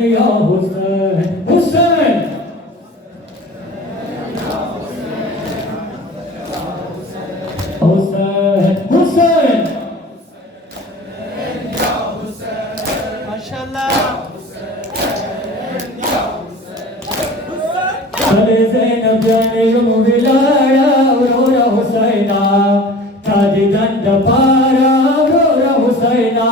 या हुसैन हुसैन हुसैन हुसैन माशाल्लाह अरे ज़ैनब जाने विलाया अवरोरा हुसैना ताजी दंड पारा अवरोरा हुसैना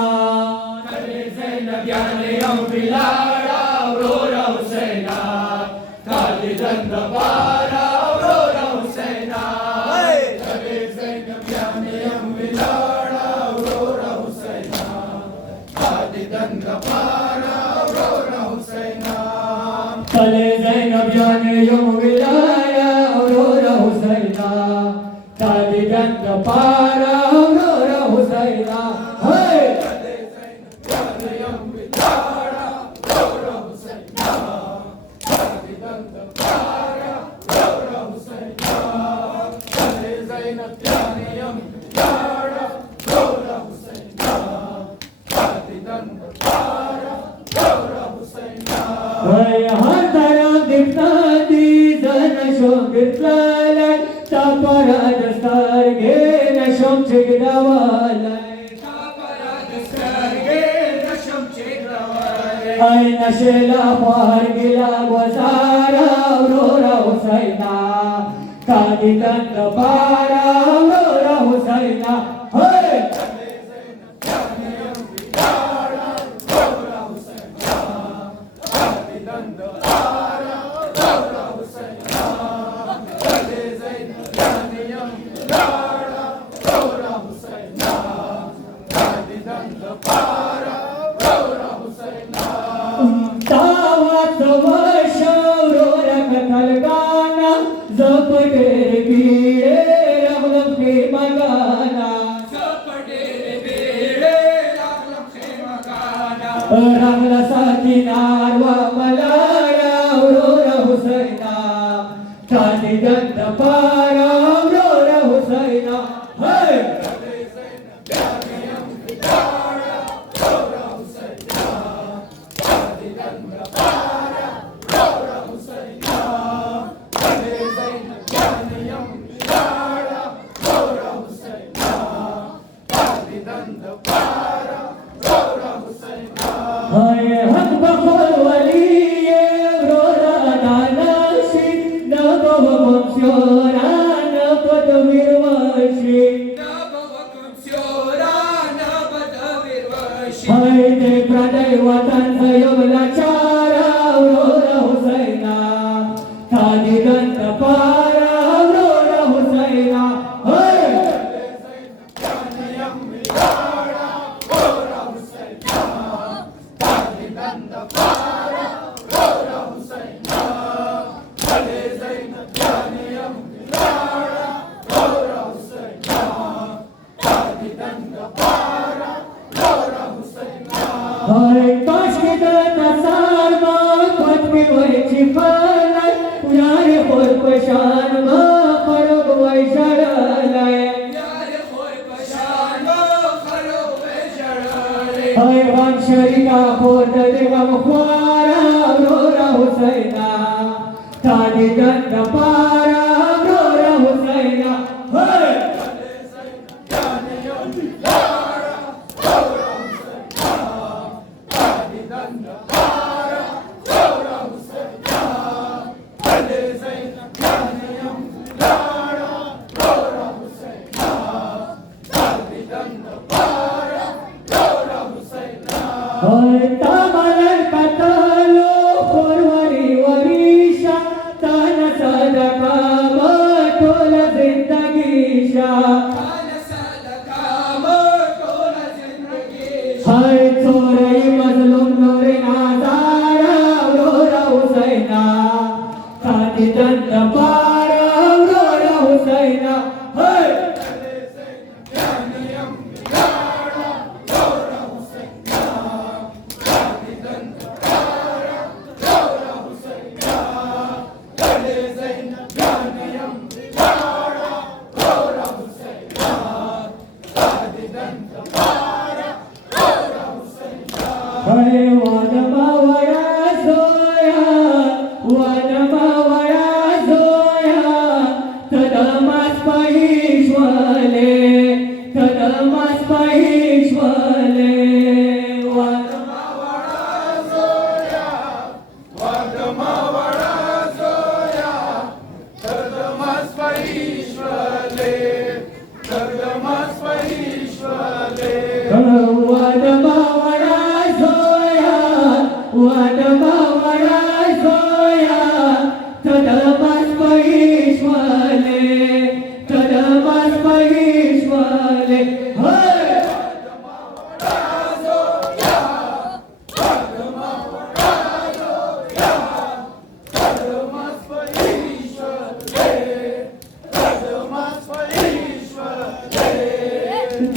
अरे ज़ैनब जाने विलाया अवरोरा हुसैना ताजी दंड पारा अवरोरा हुसैना अरे ज़ैनब जाने विलाया अवरोरा हुसैना ताजी दंड पारा अवरोरा हुसैना तले ज़ैनब जाने विलाया अवरोरा हुसैना ताजी दंड पारा अवरोरा हुसैना हर तरफ दिखता दी जन शोगितलाय तापरा दस्तार गे नशम चिगदावालाय तापरा दस्तार गे नशम चिगदावालाय ay नशेला फार गिला वजारा अवरोरा हुसैना ताजी दंड पारा अवरोरा हुसैना दावत वशौरोरा कथल गाना जपटेर बीड़े रगलम के मगाना जपटेर बीड़े रगलम के मगाना रगला साकिनार व मलाया अवरोरा हुसैना ताजी दंड पारा अवरोरा हुसैना हक बखोल वलिये रोरा नानाशी नबव वंश्योरा नबद विरवशी हाय दे प्रदय वतन हयवला चारा अवरोरा हुसैना ताजी दंड पारा अवरोरा हुसैना हाय काश के दाता सारमा पद्मी वैची फलाय यारे होय पशान मा खरोग वैशरालय यारे होय पशान मा खरोग वैशरालय हाय वंशरिका खोद दिगम ख्वारा अवरोरा हुसैना ताजी दंड पारा अवरोरा हुसैना तामल कथलो फरवरी वरीशा तान सदका वाडमावळा जोया तदमास पैश्वले तदमास पैश्वले होय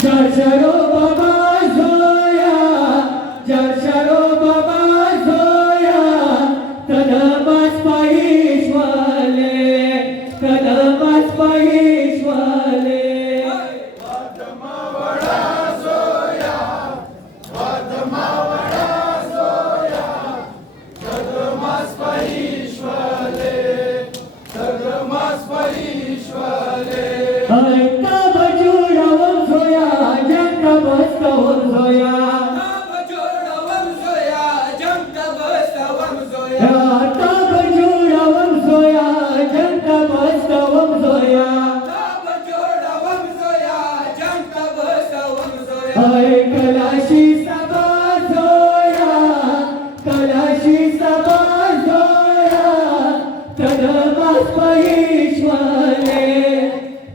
जर्शरो बाबा जोया जर्शरो बाबा जोया तदमास पैश्वले तदमास पैश्वले तब जुड़वम जोया जंग बस्तवम जोया तब जुड़वम जोया जंग बस्तवम जोया तब जुड़वम जोया जंग बस्तवम जोया तब जुड़वम जोया जंग बस्तवम जोया कलाशी सबा जोया कलाशी सबा जोया तदमास पैश्वले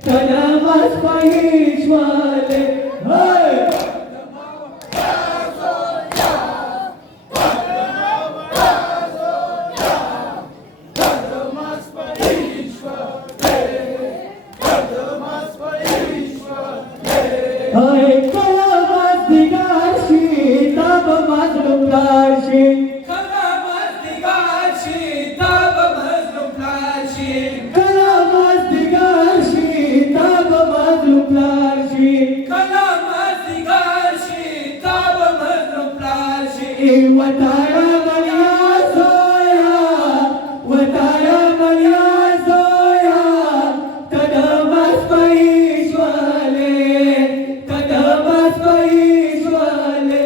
तदमास पैश्वले होय कलामास दिगारशी तब mazlumlarशी कलामास दिगारशी तब mazlumlarशी कलामास दिगारशी तब mazlumlarशी कलामास दिगारशी तब mazlumlarशी वतारा मल्या जोया वतारा मल्या जोया तदमास पैश्वले तदमास पैश्वले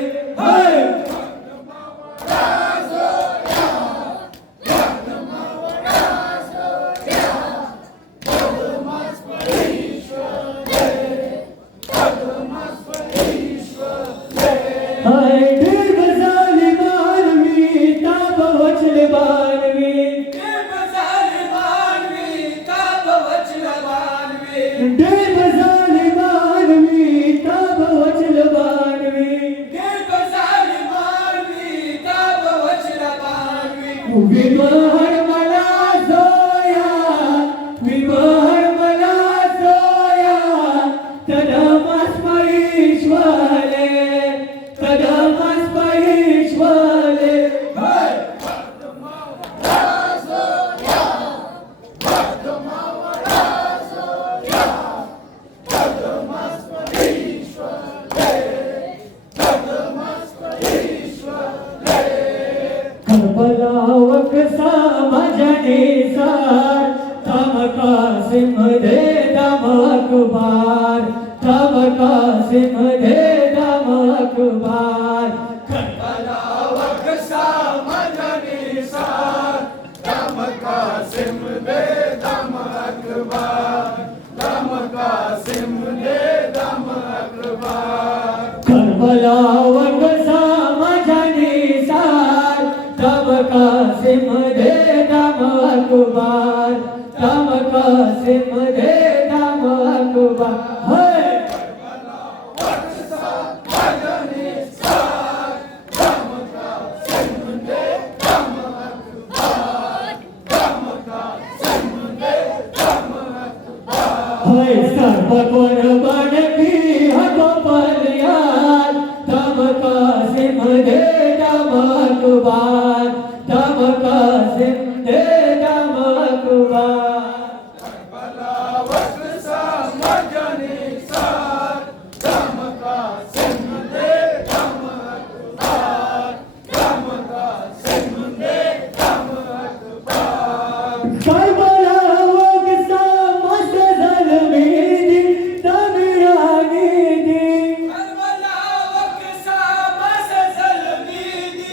होय ढेर बजाले मानवी ताब वचले मानवी ढेर बजाले मानवी ताब वचले मानवी ढेर बजाले मानवी ताब वचले मानवी ढेर बजाले मानवी ताब वचले मानवी विवाह मला जोया विवाह मला जोया तदमास पैश्वले तदमास पैश्वले होय करबला वकसा माझ्याने सार तम कासिम दे दम अकबार तम कासिम दे दम अकबार करबला वकसा माझ्याने सार तम कासिम दे दम अकबार तम कासिम दे दम अकबार करबला वकसा माझ्याने सार तम कासिम दे दम अकबार तम कासिम दे दम अकबार होय होय सर्व कुर्बान की हको पलियार तम कासिम दे दम अकबार तम कासिम दे दम अकबार करबला वकसा मस्त जलमेदी तमिळानी दी करबला वकसा मस्त जलमेदी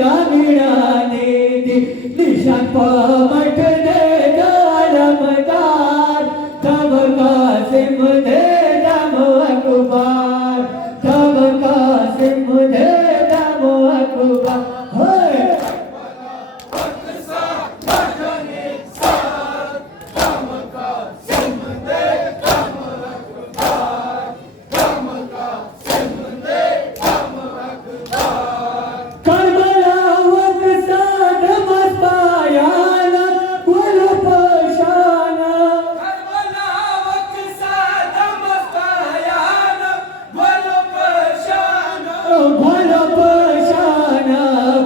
तमिळानी दी निशान पमट दे दालमदार तब कासिम दे दम अकबार तब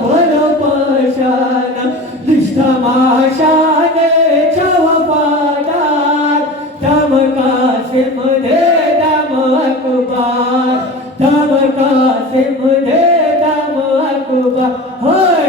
भलो पशाना निष्ठमाशाने वफादार दम कासिम दे दम अकबर दम कासिम दे दम अकबर होय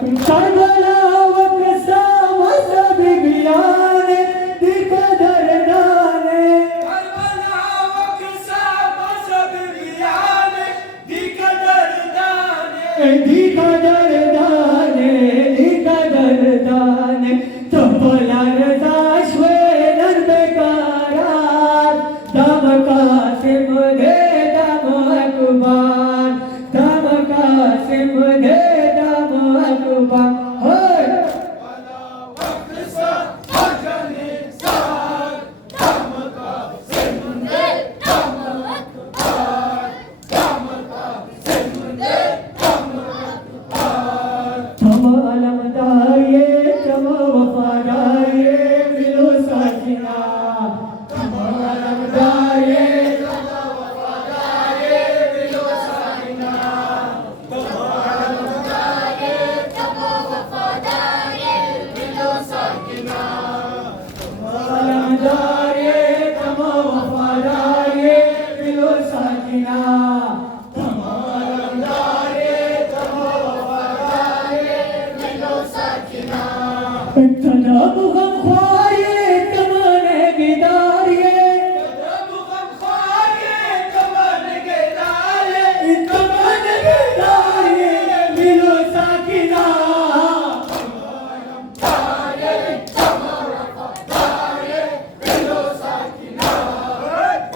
करबला वक्सा मजहब बियाने दिख दरदाने करबला वक्सा मजहब बियाने दिख दरदाने दिख दरदाने दिख दरदाने तपला रजाश्वे नरबेकारार दम कासिम दे दम अकबर दम कासिम दे दम अकबर होय अलमदारिये तम वफादारिये दिलो साकिना तम अलमदारिये तम वफादारिये दिलो साकिना तम अलमदारिये तम वफादारिये दिलो साकिना तम अलमदारिये तम वफादारिये दिलो साकिना तम अलमदारिये तम वफादारिये दिलो साकिना तलब गम ख्वारिये तमने गिदारिये तलब गम ख्वारिये तमने गिदारिये तमने गिदारिये दिलो साकिना तम अलमदारिये तम वफादारिये दिलो साकिना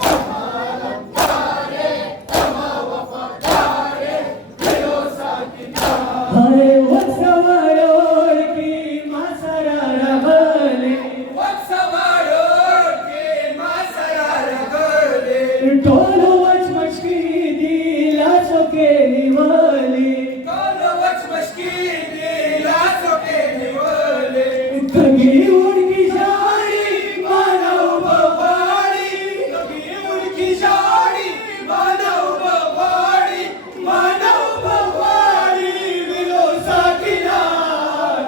तम अलमदारिये तम वफादारिये दिलो साकिना हरे वत्सवरोर की मासरा रगले वत्सवरोर की मासरा रगले टोलो वचमच की दिलासों के निवाले टोलो वचमच की दिलासों के निवाले तगी उनकी शाड़ी मानव बवाड़ी तगी उनकी शाड़ी मानव बवाड़ी दिलो साकिना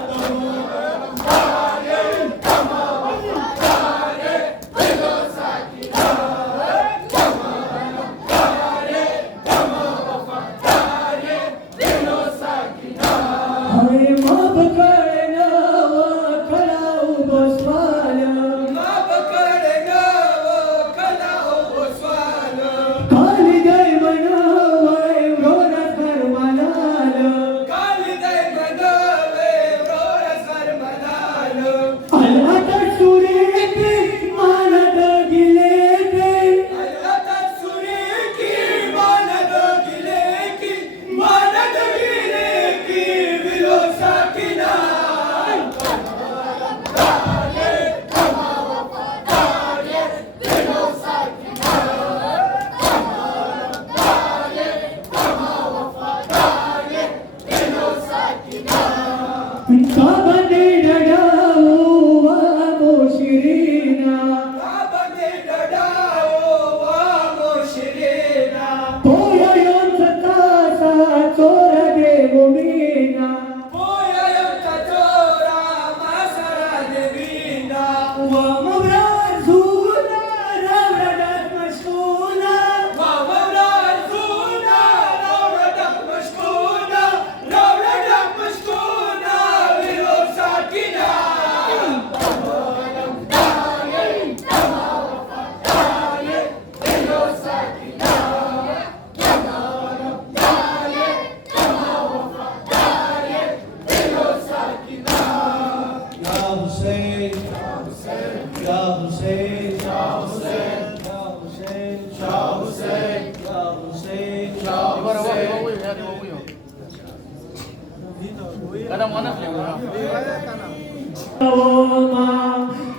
तम अलमदारिये तम वफादारिये दिलो साकिना तम अलमदारिये तम वफादारिये दिलो साकिना हरे माफ करना वो खलाऊ बसवाल माफ करना वो खलाऊ बसवाल काली दय बनावे रोना करमलाल काली दय बनावे रोना करमलाल अल्लाह तसुरे की मानद गिले की अल्लाह तसुरे की मानद गिले की दिलो साकिना तम अलमदारिये तम वफादारिये दिलो साकिना तम अलमदारिये तम वफादारिये दिलो साकिना काबने डडाओ वा मोशिरीना काबने डडाओ वा मोशिरीना पोया योम सतासा चोरा देवमीना पोया योम सचोरा मासरा देवीना वा मवराजूना रवरडक मशकूना वा मवराजूना रवरडक मशकूना दिलो साकिना तम अलमदारिये तम वफादारिये दिलो साकिना तम अलमदारिये तम वफादारिये दिलो साकिना या हुसैन या हुसैन या हुसैन या हुसैन या हुसैन या हुसैन या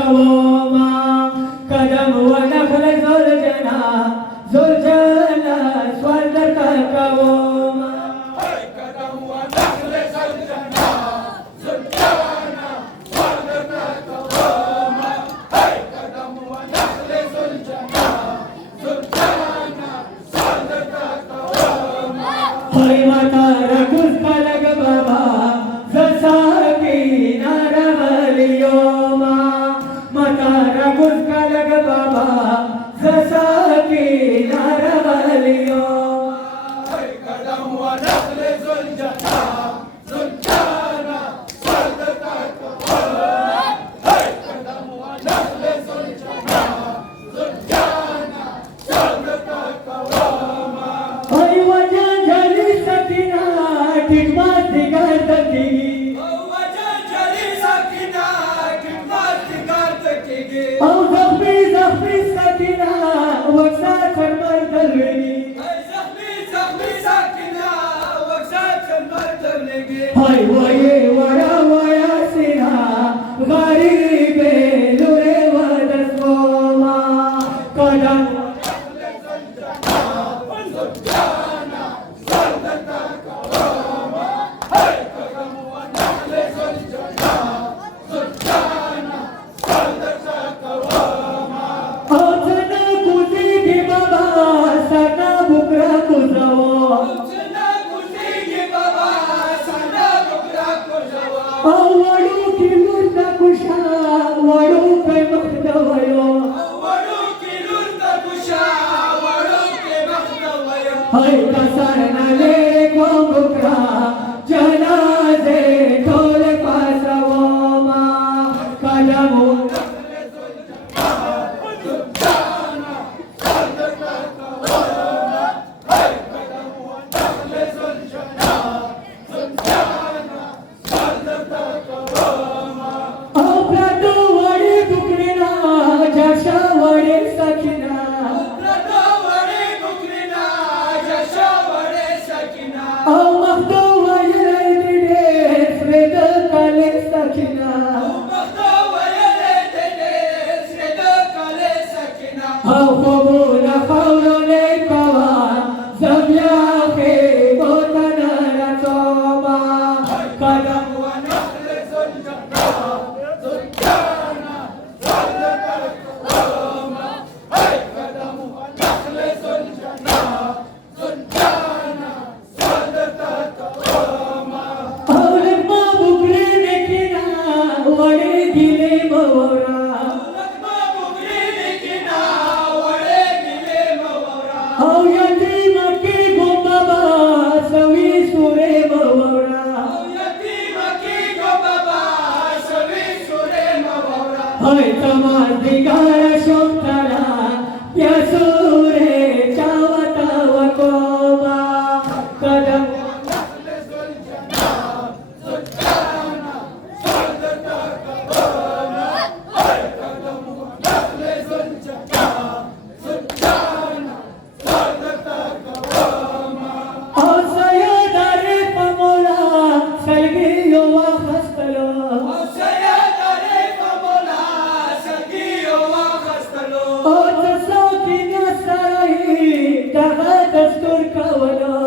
कवोमा कदम व नखल जुलजना जुलजना स्वादर का कवोमा कदम व नखल जुलजना जुलजना स्वादर का कवोमा कदम व नखल जुलजना जुलजना स्वादर का कवोमा हरी माता रघुस पलग बाबा जसा की नारवलियोमा माता रघुस पलग बाबा जसा की नारवलियोमा कदम व नखल जुलजना जुलजना स्वादर का कवोमा कदम व नखल जुलजना जुलजना स्वादर का कवोमा हरी वजह जली सकिना टिकवा दिगात की औ जख्मी जख्मी सकिना वक्सा चरमर दलवेगी हाय वये वड़ा वया सिना गरीबे लुरे वदस्वमा कदम औजना कुजी की बाबा सना बुकरा कुजवो औ वडू की लुरता कुशा वडू पे मखदवयो हाय कसरना ले को बुकरा जनाजे ढोल पासवोमा कदम अपराधो वडे दुखरेना जशा वडे सखिना औ मखदो वडे दिडे स्वेद काले सखिना औ खबोला खौलो ले कवा जबिया के बोतना रचोमा कदम औरत मा बुकरे देखिना वडे गिले मवरा औ यतीम के गोबाबा सवी सुरे मवरा हाय समाज दिगार शोकला या सुरे चावता वकोमा कदम और सयदारे पमोला सलगी योवा खस्तलो और जसो की नसरही दगा दस्तूर कवलो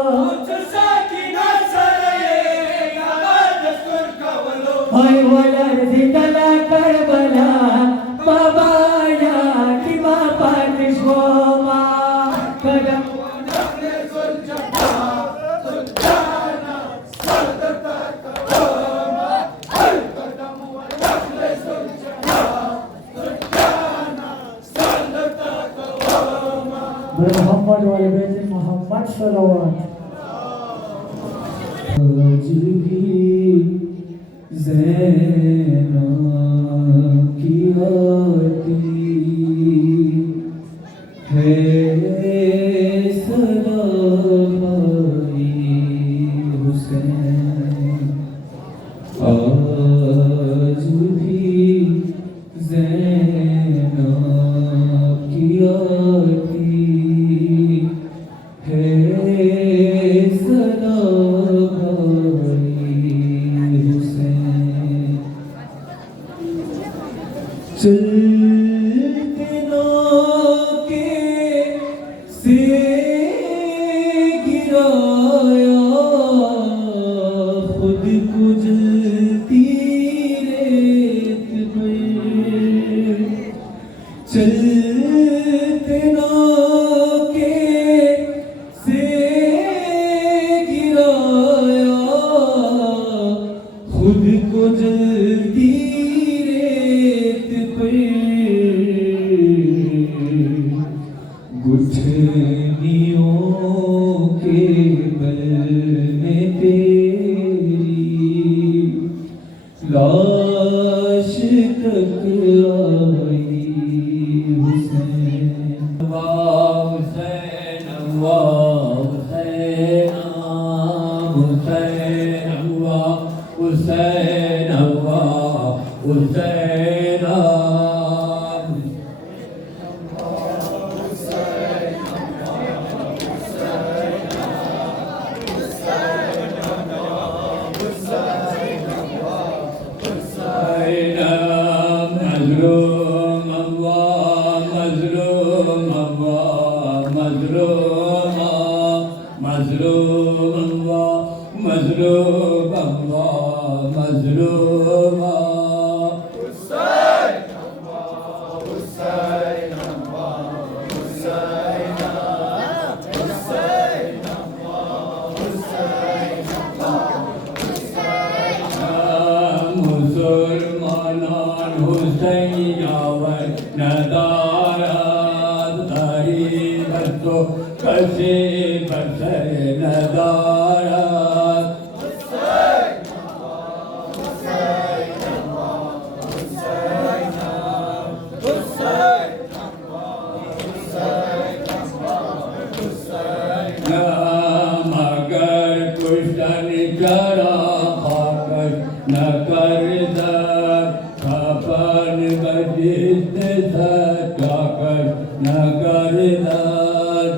हाय वला जितला करबला बाबाया की बापा निश्वमा कदम मोहम्मद वाले बेटे मोहम्मद सल्लल्लाहु आज भी ज़ैना की आती है सलामी हुसैन आज भी ज़ैना की आती है सलामी हुसैन चलते नाके से गिराया खुद को जलती रेत पे चलते नाके से गिराया खुद को जलती गुठलियों के बल में तेरी लाश तक आई हुसैन हुसैन हुसैन हुसैन हुसैन हुसैन कसे बसे नदारत मगर कुशन जरा खाकर न कर दर खपन बजित सजाकर न कर दर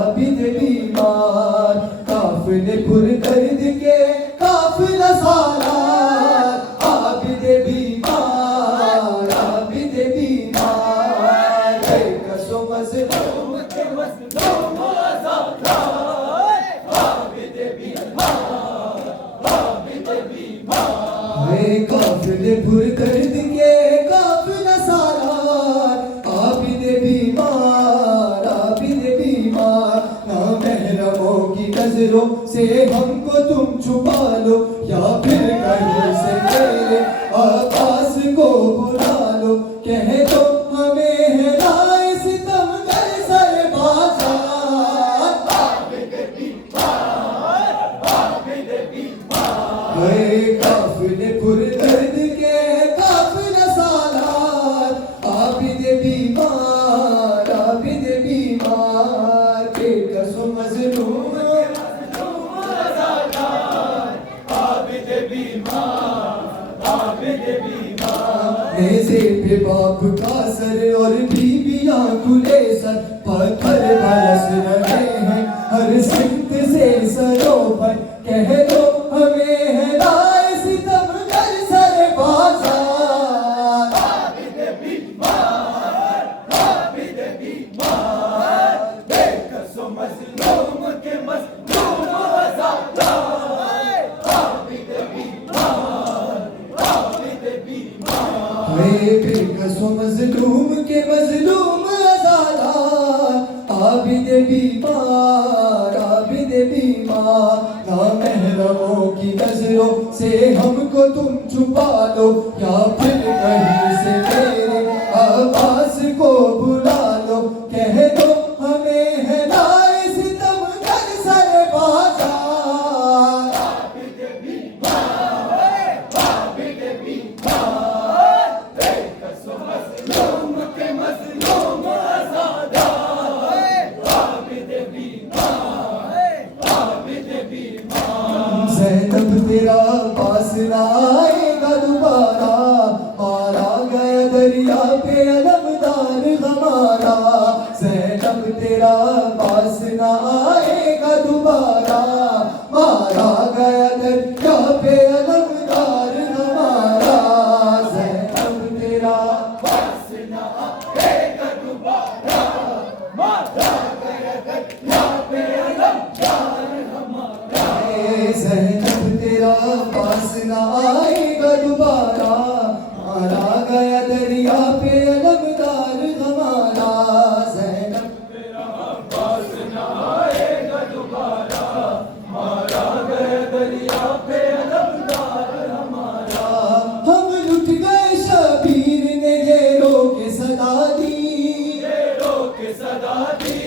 आबिद बीमार काफिले पुर दर्द के काफिला सालार आबिद बीमार कसो मज़लूम के मज़लूम आज़ादार आबिद बीमार काफिले पुर दर्द के काफिला सालार आबिद बीमार ना महरमों की नजरों से हमको तुम छुपा लो या फिर कहीं से मेरे आकाश को बुला लो कह दो हमें है राय सितम कर सर बाजार आबिद बीमार काफिले पुर दर्द के काफिला सालार आबिद बीमार के कसो मज़लूम आबिद बीमार नेज़े पे बाप का सर और बीबियां खुले सर पत्थर बरस रहे हैं हर सिमत से सरों पर कह दो हमें है राय सितम कर सर बाजार आबिद बीमार बेकसो मज़लूम के मज़लूम आज़ादार आबिद बीमार बेकसो मज़लूम के मज़लूम आज़ादार आबिद बीमार ना महरमों की नजरों से हमको तुम छुपा लो या फिर कहीं से मेरे आवाज को बुला लो कह दो हमें है राय सितम कर सर बाजार आबिद बीमार बेकसो मज़लूम के मज़लूम आज़ादार आबिद बीमार ज़ैनब तेरा पास ना आएगा दोबारा मारा गया दरिया पे अलमदार गमा हमारा, ज़ैनब तेरा पास न आएगा दोबारा। मारा गया दरिया पे अलमदार हमारा, ज़ैनब तेरा पास न आएगा दोबारा, मारा गया दरिया पे अलमदार हमारा। ज़ैनब तेरा पास न आएगा दोबारा, मारा गया दरिया पे अलमदार हमारा, ज़ैनब तेरा पास न आएगा दोबारा, मारा गया दरिया पे अलमदार हमारा। हम लुट गए शबीर ने ये रोके सदा दी, ये रोके सदा दी,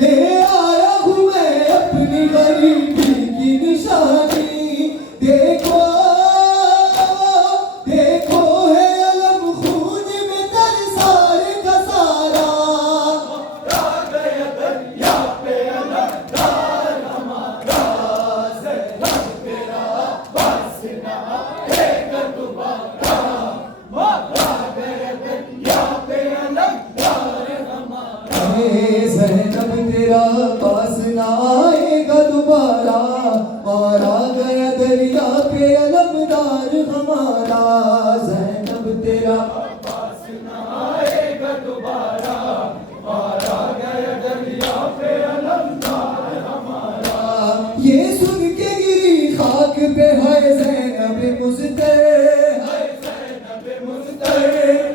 ले आया हूँ मैं अपनी गरीबी की निशानी। देखो देखो है अलम खून में तरसार का सारा, मारा गया दरिया पे अलमदार हमारा। ज़ैनब तेरा पास न आएगा दोबारा, मारा गया दरिया पे अलमदार हमारा। ज़ैनब तेरा पास न आएगा दोबारा, मारा गया दरिया पे अलमदार हमारा, ज़ैनब तेरा पास न आएगा दोबारा, मारा गया दरिया पे अलमदार हमारा। ये सुन के गिरी खाक पे है ज़ैनब मुज़्तर, हाय ज़ैनब मुज़्तर,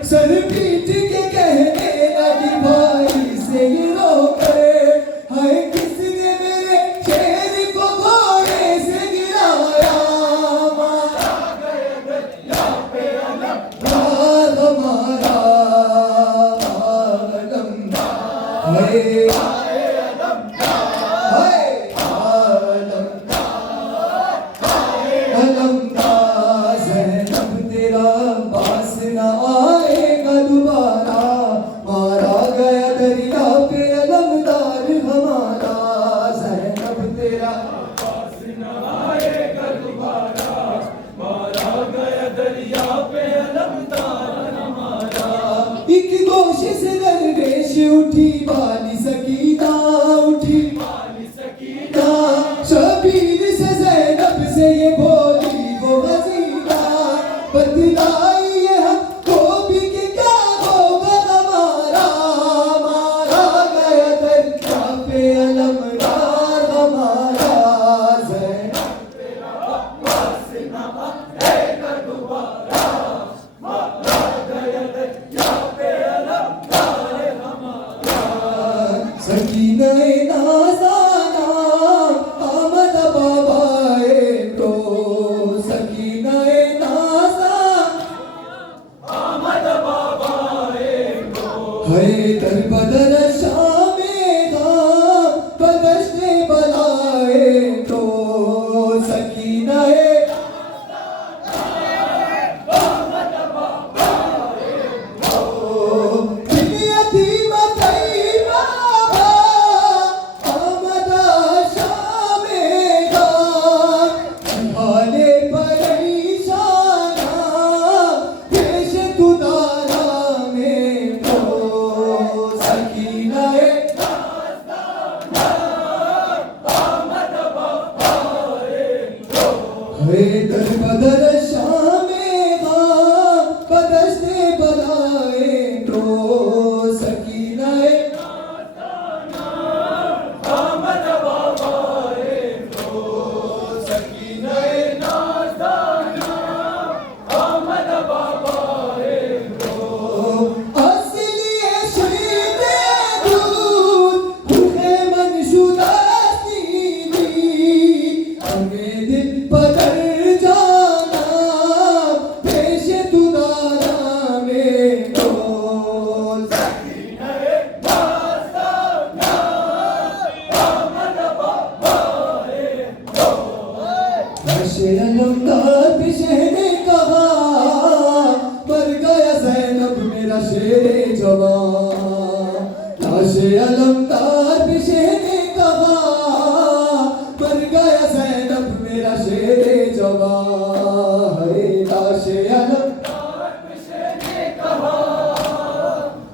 सर पीट के कहने लगी भाई से ये रोकर, हाय किसने मेरे शेर को घोड़े से गिराया। मारा गया दरिया पे हमारा अलमदार अलमदार है, आए अलमदार, है अलमदार। ज़ैनब तेरा पास न आएगा दोबारा, मारा गया दरिया पे अलमदार हमारा, ज़ैनब तेरा पास न आएगा दोबारा, मारा गया दरिया पे अलमदार हमारा। एक गोश से दरवेश उठी वाली सकीना, उठी वाली सकीना, शबीर से ज़ैनब से ये बोली वो हसीना, बतलाई ये हमको भी कि क्या होगा हमारा। मारा गया दरिया पे अलमदार हमारा, ज़ैनब पास न आएगा दोबारा, मारा गया दरिया पे अलमदार हमारा। सकीना नाज़ाना आमद बाबाए तो, सकीना नाज़ाना आमद बाबाए को, है दर बदर शामे था बदश्ते बलाए तो, सकीना यतीम तैयबा आमद शामे था, हाले परेशाना पेश तुदारा में तो, सकीना आमद बाबाए को, है दर बदर शामे था बदश्ते बलाए तो, सकीना आमद बाबाए को, सकीना नाज़दाना आमद बाबाए को। असली शहीदे दूर खुदे मनशुदास्ती दी, हमें दिल पदर जाना पेश तुदारा में तो, सकीना नाज़दाना आमद बाबाए को। नशे अलमदार पेशे ने कहा, मर गया ज़ैनब मेरा शेरे जवान। नशे अलमदार पेशे ने कहा, मर गया ज़ैनब मेरा शेरे जवान। है लाशे अलम ने कहा,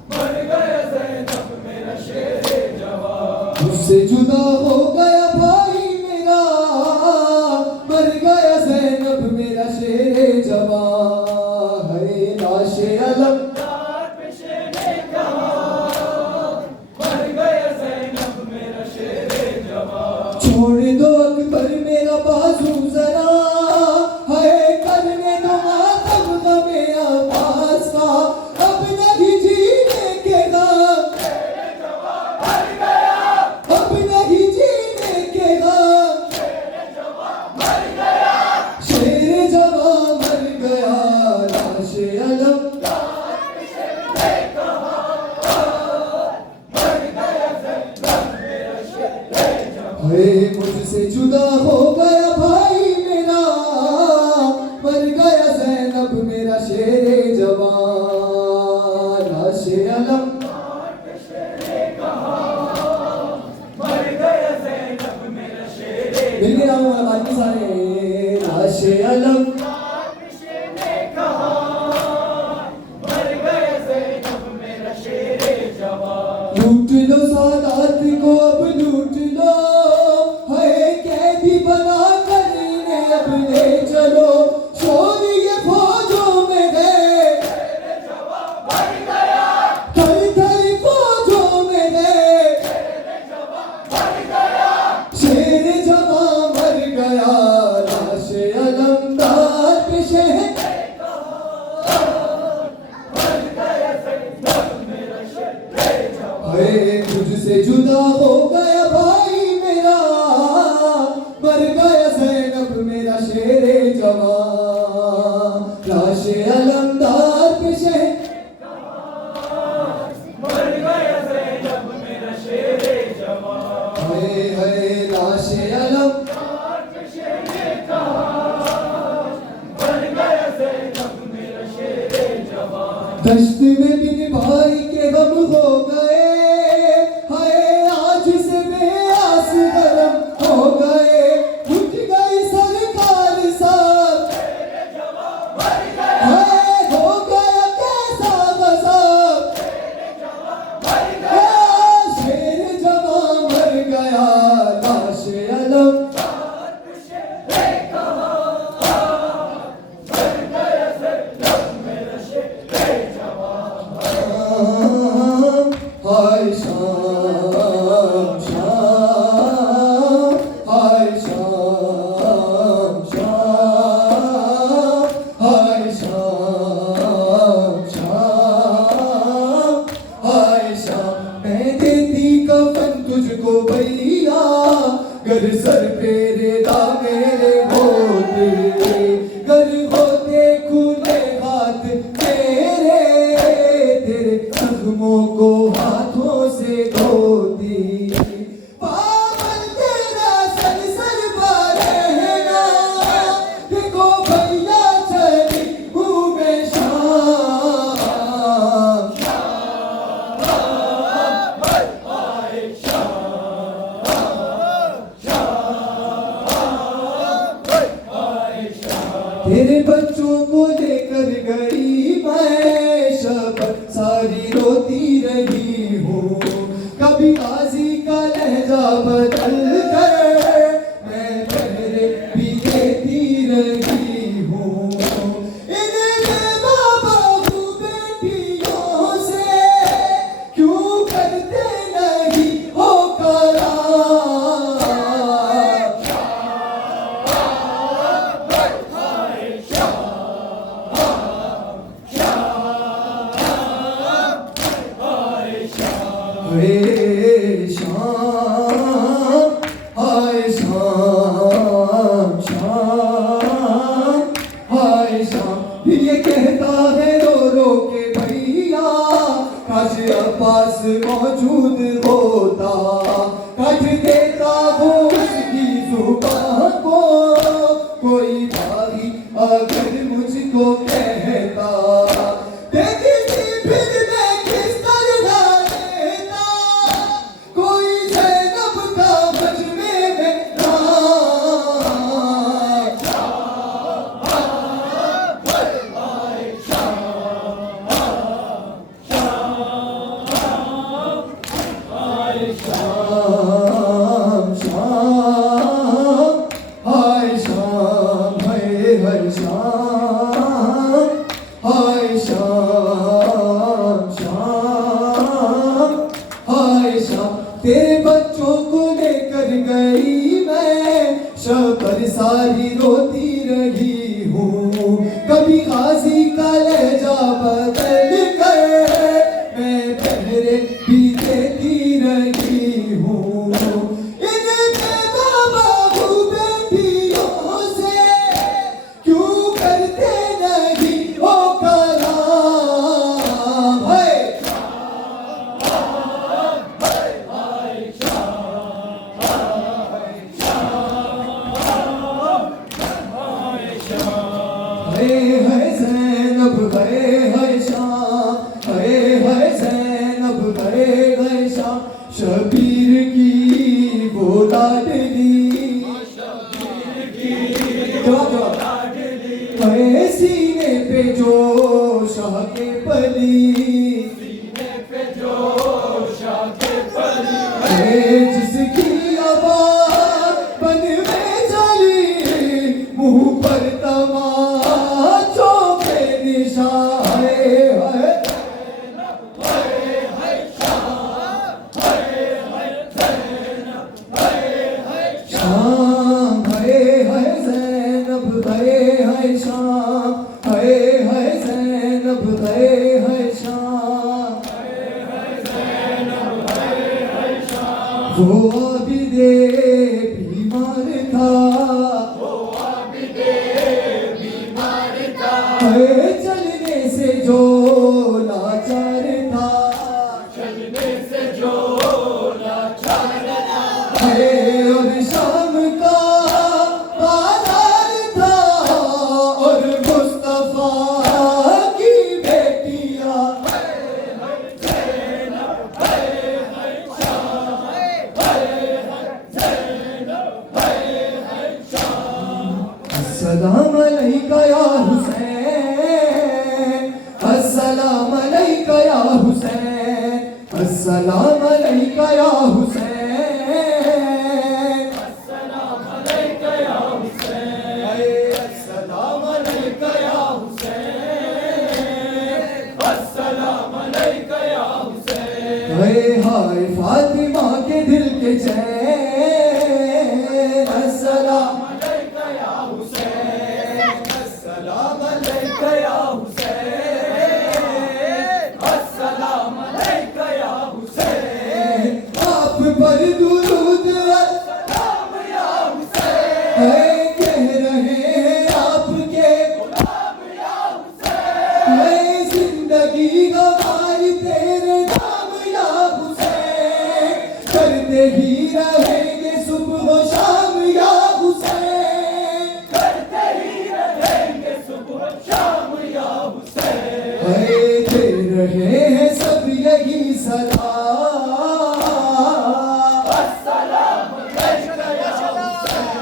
मर गया ज़ैनब मुझसे जुदा हो गया भाई मेरा, मर गया ज़ैनब मेरा शेरे जवां है लाशे अलम। छोड़ दो अकबर मेरा बाजू जरा, है करने दो मातम गमे अब्बास का, अब नहीं जीने के गम, अब नहीं जीने के गम। शेर जवां मर गया लाशे अलम। मुझसे जुदा हो गया भाई मेरा, मर गया ज़ैनब मेरा शेरे जवां लाशे अलम। मिल गया हूँ बाकी सारे लाशे अलम। लूट लो सादात को अब लूट लो, है कैदी बना कर इन्हें अब ले चलो। शोर ये फौजों में है, थर थर फौजों में है। शेर जवां मर गया लाशे अलमदार पे शहर। मुझसे जुदा हो गया भाई मेरा, मर गया ज़ैनब मेरा शेरे जवां लाशे अलमदार पे शहर। है लाशे अलम। दश्त में बिन भाई के गम हो गए, हाय आज से बेआस गरम हो गए। उठ गई सरकार साहब, हाय हो गया कैसा गज़ब। शेर जवां मर गया लाशे अलम। हाय शाम शाम, हाय शाम शाम, हाय शाम शाम, हाय शाम। मैं देती कफन तुझको भैया, गर सर पे रेदा मेरे होते, गर होते खुले हाथ मेरे, तेरे जख्मों को हाथों से धोती। पावन तेरा सर सर पर रहना, देखो भैया चली हूँ मैं शाम। तेरे बच्चों को लेकर गई मैं शब, सारी रोती रही हूँ। कभी गाजी का लहजा बदल कर मैं पहरे भी देती रही हूँ। इन्हें बाबू बेटियों से क्यों करते नहीं हो करार। हाय शाम, हाय शाम शाम, हाय शाम। ये कहता है रो रो के भैया, काश अब्बास मौजूद होता, काट देता वो उसकी जुबान को। कोई भाई अगर मुझको कहता, देखी थी फिर मैं किस तरह रहता। कोई ज़ैनब का मजमे में नाम। शाम वो आबिदे बीमार था, वो आबिदे बीमार था, चलने से जो लाचार था, चलने से जो लाचार था, और शाम का बाजार था, और मुस्तफा की बेटियां अस्सलाम अलैका या हुसैन, अस्सलाम अलैका या हुसैन, अस्सलाम अलैका या हुसैन, अस्सलाम अलैका या हुसैन, अस्सलाम अलैका या हुसैन, अस्सलाम अलैका या हुसैन। हाय फातिमा के दिल के चैन, अस्सलाम अलैका या हुसैन, अस्सलाम अलैका या हुसैन, अस्सलाम अलैका या हुसैन, आप पर दुरूद सलाम या हुसैन, कह रहे हैं आपके गुलाम या हुसैन, जिंदगी हमारी तेरे नाम या हुसैन, करते ही रहेंगे सुबह शाम या हुसैन, करते ही रहेंगे सुबह शाम या हुसैन, दे रहे हैं सब यही सलाम, अस्सलाम अलैका या हुसैन,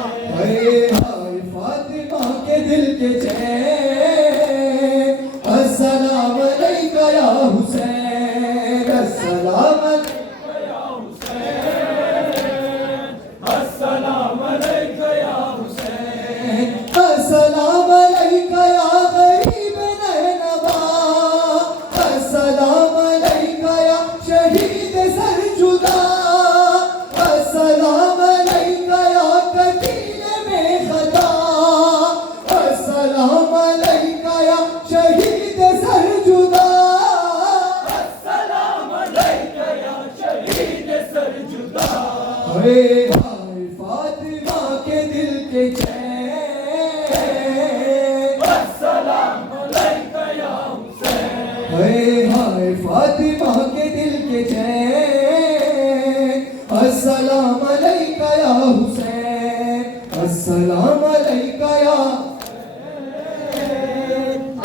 हाय फातिमा के दिल के चैन, अस्सलाम अलैका या हुसैन, अस्सलाम अलैका या हुसैन, अस्सलाम अलैका या हुसैन, अस्सलाम अलैका या गरीब नैनवा, अस्सलाम अलैका या शहीद सरजुदा, अस्सलाम अलैका या कतील में खता, अस्सलाम अलैका या शहीद सरजुदा, अस्सलाम अलैका या शहीद सरजुदा, हाय फातिमा के दिल के चैन, अस्सलाम अलैका या हुसैन, हाय फातिमा के दिल के चैन, अस्सलाम अलैका या हुसैन, अस्सलाम अलैका या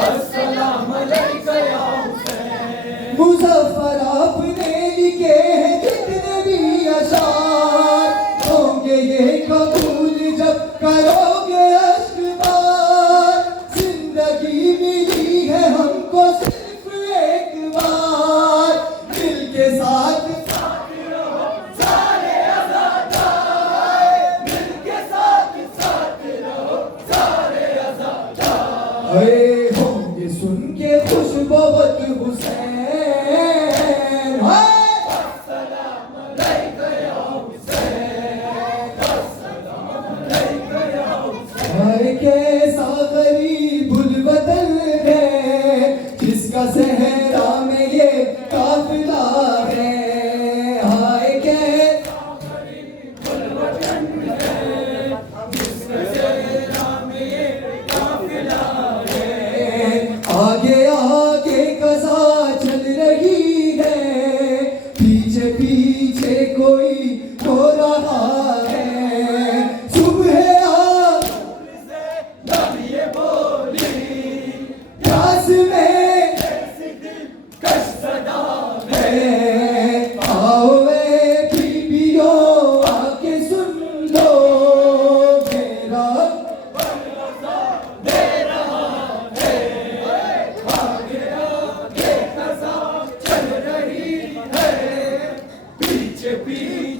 अस्सलाम अलैका या हुसैन, मुजफ्फर आपने लिखे हैं जितने भी अशार, होंगे ये कबूल जब करोगे अश्कबार, जिंदगी मिली है हमको सिर्फ एक बार, दिल के साथ सारे आज़ादार, दिल के साथ साथ रहो सारे आज़ादार, होंगे सुन के खुश बहुत हुसैन, अस्सलाम अलैका या हुसैन, अस्सलाम अलैका या हुसैन, हाय कैसा गरीब वतन है, जिसका सहरा में ये काफिला है, हाय कैसा आगे आगे कज़ा चल रही है, पीछे पीछे कोई हो रहा है, सुबह आग जब ये बोली प्यास में कश सदा है, आओ वे बीबियों आके सुन लो मेरा दे रहा है, आगे आगे कज़ा चल रही है, पीछे पीछे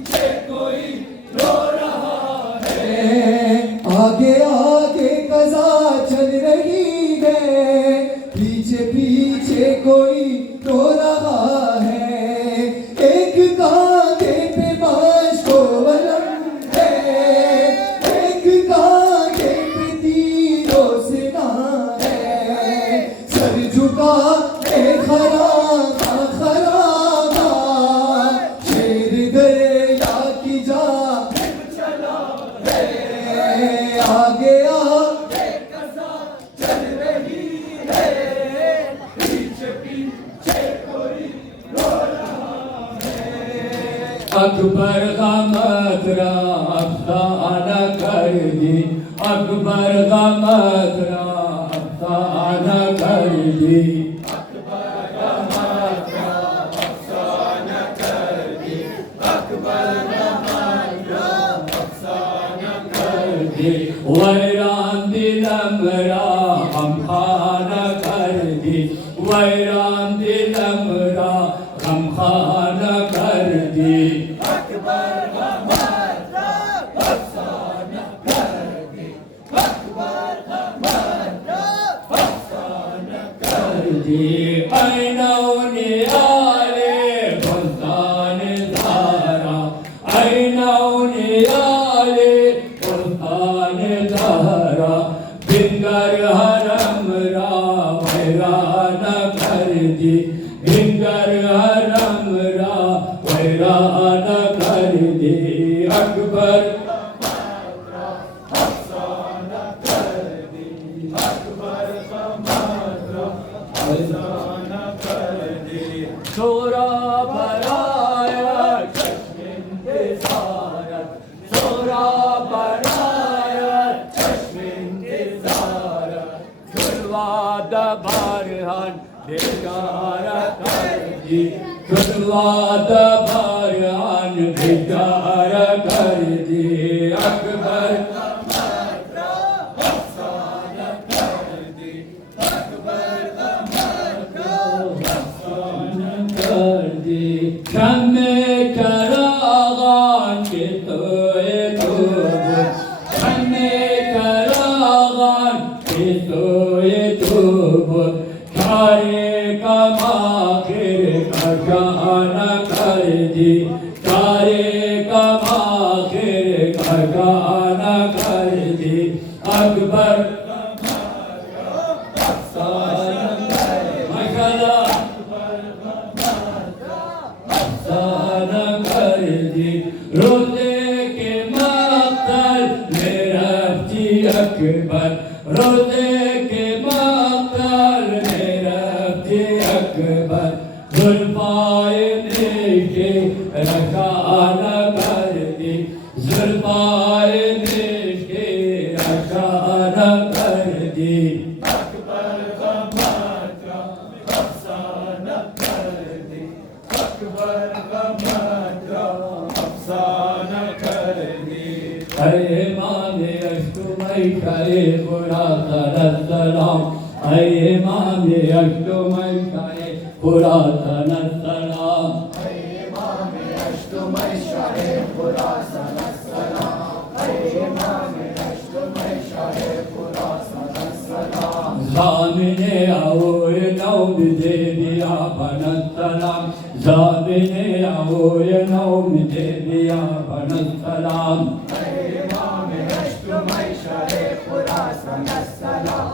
अकबर का मथुरा अफसाना कर दी, अकबर का मथुरा अफसाना कर दी, अकबर का मथुरा अफसाना कर दी, अकबर का मथुरा अफसाना कर दी, वैरान दिलमरा हम खाना कर दी, वैरान दिलमरा हम खाना कर दी, अकबर का मथुरा अफसाना कर दी, अकबर का मथुरा अफसाना कर दी, ऐनौनी आले फुल्तान ज़हरा, ऐनौनी आले फुल्तान ज़हरा, बिंगर हरम रा वैरान कर दी, बिंगर हरम रा वैरान कर दी, अकबर अफसाना कर दी, अकबर का मथुरा अफसाना कर दी, सोरा बराया इंतज़ारत, सोरा बनाया चश्म इंतज़ारत, खुलवा दबारहान बेचारा कर दी, खुलवा दबारहान बेचारा कर दी, अकबर अफसाना कर दी, अकबर का मथुरा अफसाना कर दी, शम्मे चरागान के सोए तूब, शम्मे चरागान के सोए तूब, सारे का माखिर का शाना कर दी, सारे का माखिर का शाना कर दी, अकबर माशाअल्लाह अफसाना कर दी, रोज़े के मक़तल में रफ्ती अकबर, रोज़े के मक़तल में रफ्ती अकबर, जुल्फ़ाए नेके रखाना कर दी, जुल्फ़ाए नेके रखाना कर दी, अकबर का मथुरा अफसाना कर दी, अकबर का मथुरा अफसाना कर दी, अरे माने अष्टमई करे बुरा सलाम, अरे माने अष्टमई करे बुरा सलाम, इमाम अष्टमई शाहे खुरासन अस्सलाम, इमाम अष्टमई शाहे खुरासन अस्सलाम, ज़ामिने आओ नौम दे दिया बनसलाम, ज़ामिने आओ नौम दे दिया बनसलाम, इमाम अष्टमई शाहे खुरासन अस्सलाम,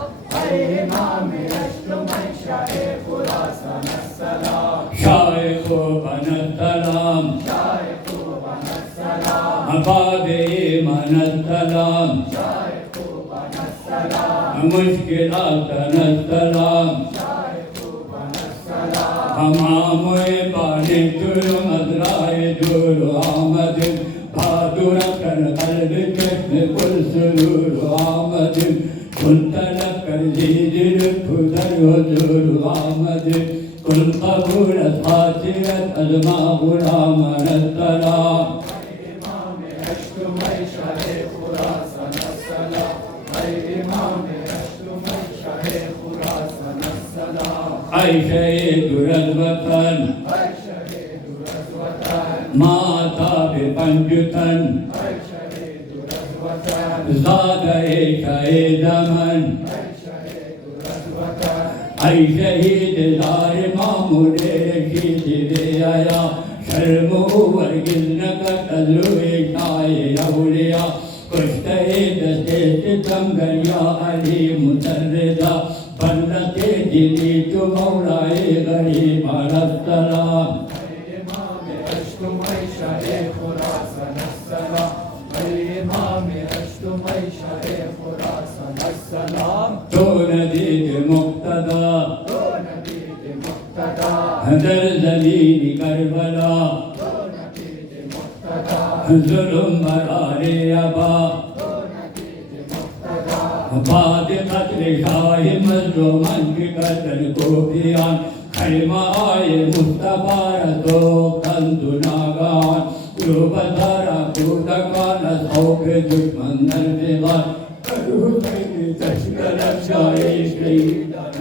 इमाम अष्टमई शाहे खुरासन अस्सलाम, शाइख़ बनसलाम, शाहे खुरासन अस्सलाम, बाबे मनसलाम, शाहे खुरासन अस्सलाम, मुश्किलात नसलाम, शाहे खुरासन अस्सलाम, हमामोए पानी तुरु मदराए दुरु आमदिन, भादुरा कर कल्ब कृष्ण कुल सुरूर आमदिन, कुंतलक कर जीदिन खुदर हुजूर आमदिन, कुल कबूल फातिरत अज़मा गुलाम नसलाम, इमाम अष्टमई शाहे खुरासन अस्सलाम, इमाम अष्टमई शाहे खुरासन अस्सलाम, ऐ शहीद रज़वतन ऐ शहीद रज़वतन, माता बेपंजुतन, ऐ शहीद रज़वतन, ज़ादए शहीदमन, ऐ शहीद रज़वतन, ऐ शहीद ज़ार मामूले रशीद दे आया, शर्मो वर्गिज़ न कतलुए शाए अवलिया, कुश्ते दस्ते सितम गरिया अली मुतर्रिदा, बन्नते दिली तो मौलाए गरीब अलस्सलाम, इमाम अष्टमई शाहे खुरासन अस्सलाम, इमाम अष्टमई शाहे खुरासन अस्सलाम, तो नदीद मुक्तदा दो नबीद मुक्तदा, हदर जलील करबला, दो नबीद जुल्म बरारे अबा बाद कत्ल शाही मजलूमन की कत्ल को बियान खैमा आए मुस्तफा रसो कंदु नागान रूबदारा कूदकान सौके दुश्मन नरदिगान करू तशकर शाही शहीदान